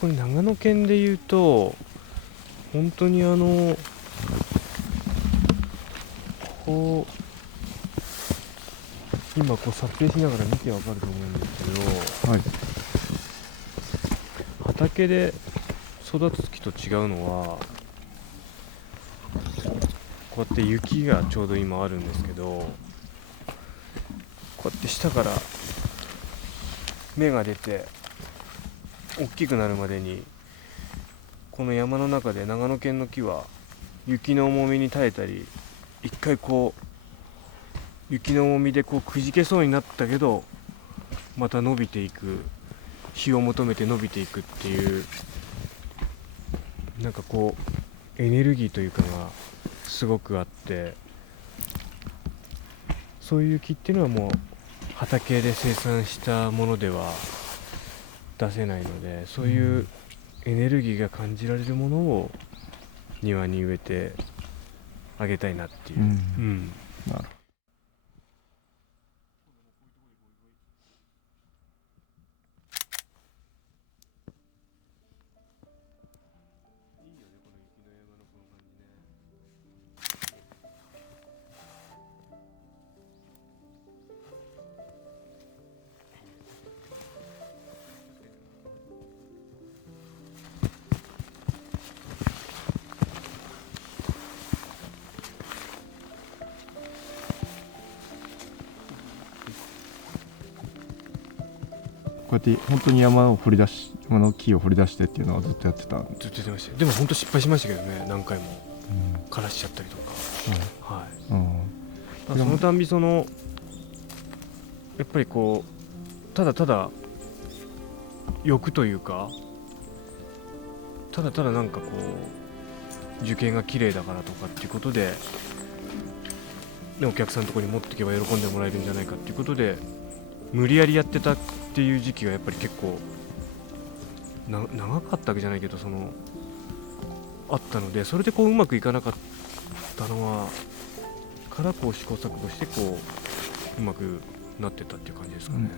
これ長野県でいうと本当にこう今こう撮影しながら見てわかると思うんですけど、はい。畑で育つ木と違うのはこうやって雪がちょうど今あるんですけど、こうやって下から芽が出て大きくなるまでにこの山の中で長野県の木は雪の重みに耐えたり、一回こう雪の重みでこうくじけそうになったけどまた伸びていく、日を求めて伸びていくっていう、なんかこうエネルギーというかがすごくあって、そういう木っていうのはもう畑で生産したものでは出せないので、そういうエネルギーが感じられるものを庭に植えてあげたいなっていう、なるほど。こうやって本当に山の木を掘り出してっていうのはずっとやってた。ずっと言ってましたよ。でも本当失敗しましたけどね、何回も枯らしちゃったりとか、はい、だからそのたんびやっぱりこうただただ欲というか、ただただなんかこう受験が綺麗だからとかっていうことで、お客さんのところに持っていけば喜んでもらえるんじゃないかっていうことで無理やりやってたっていう時期がやっぱり結構長かったわけじゃないけどあったので、それでこううまくいかなかったのはからこう試行錯誤してこううまくなってったっていう感じですかね。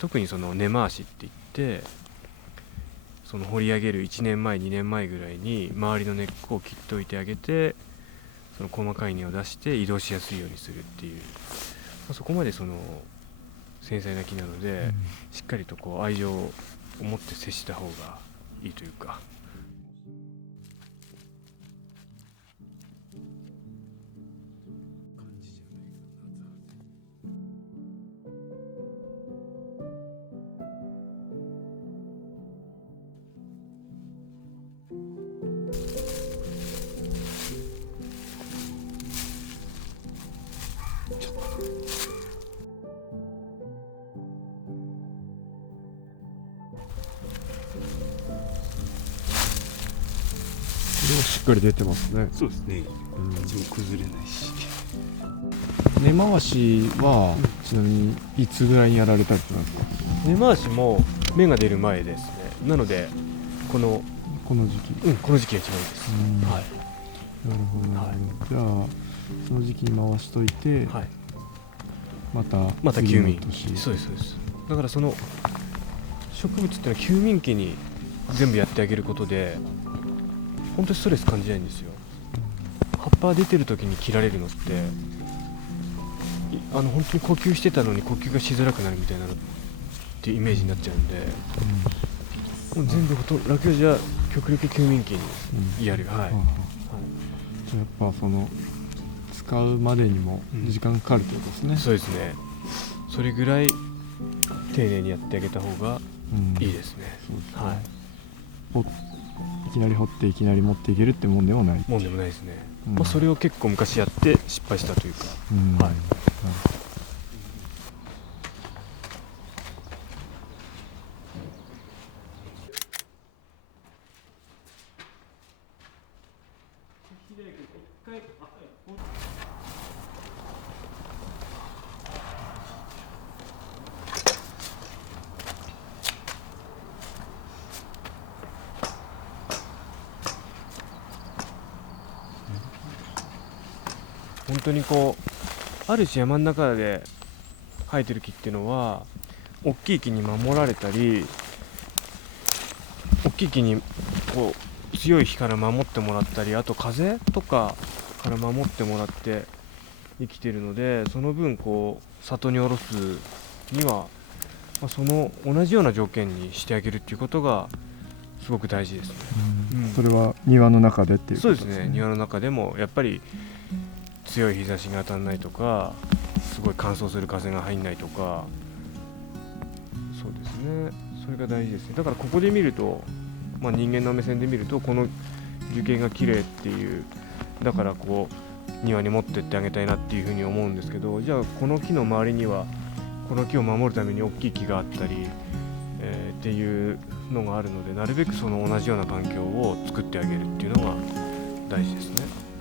特にその根回しって言って、その掘り上げる1年前2年前ぐらいに周りの根っこを切っておいてあげて、その細かい根を出して移動しやすいようにするっていう、そこまでその繊細な木なので、しっかりとこう愛情を持って接した方がいいというか。しっかり出てますね。そうですね。一応崩れないし。根回しは、ちなみにいつぐらいにやられたってなんですか？根回しも芽が出る前ですね。なのでこの時期、この時期が一番いいです。はい。なるほどなるほど、じゃあその時期に回しといて、はい、またまた休眠次の年そうですそうです。だからその植物っていうのは休眠期に全部やってあげることで本当にストレス感じないんですよ。葉っぱ出てる時に切られるのって本当に呼吸してたのに呼吸がしづらくなるみたいなのっていうイメージになっちゃうんで、もう全部落葉樹は極力休眠期にやる。はい、はい、じゃあやっぱその使うまでにも時間かかるってことですね、そうですね。それぐらい丁寧にやってあげた方がいいですね。そうですね、はいいきなり掘っていきなり持っていけるってもんでもない。もんでもないですね。うんまあ、それを結構昔やって失敗したというか、うんはい本当にこうある種山の中で生えてる木っていうのは大きい木に守られたり、大きい木にこう強い日から守ってもらったり、あと風とかから守ってもらって生きてるので、その分こう里に下ろすには、まあ、その同じような条件にしてあげるっていうことがすごく大事ですね。うんそれは庭の中でっていうことそうですね。庭の中でもやっぱり強い日差しが当たらないとか、すごい乾燥する風が入んないとか、そうですね、それが大事ですね。だからここで見ると、まあ、人間の目線で見るとこの樹形が綺麗っていう、だからこう庭に持ってってあげたいなっていうふうに思うんですけど、じゃあこの木の周りにはこの木を守るために大きい木があったり、っていうのがあるので、なるべくその同じような環境を作ってあげるっていうのが大事ですね。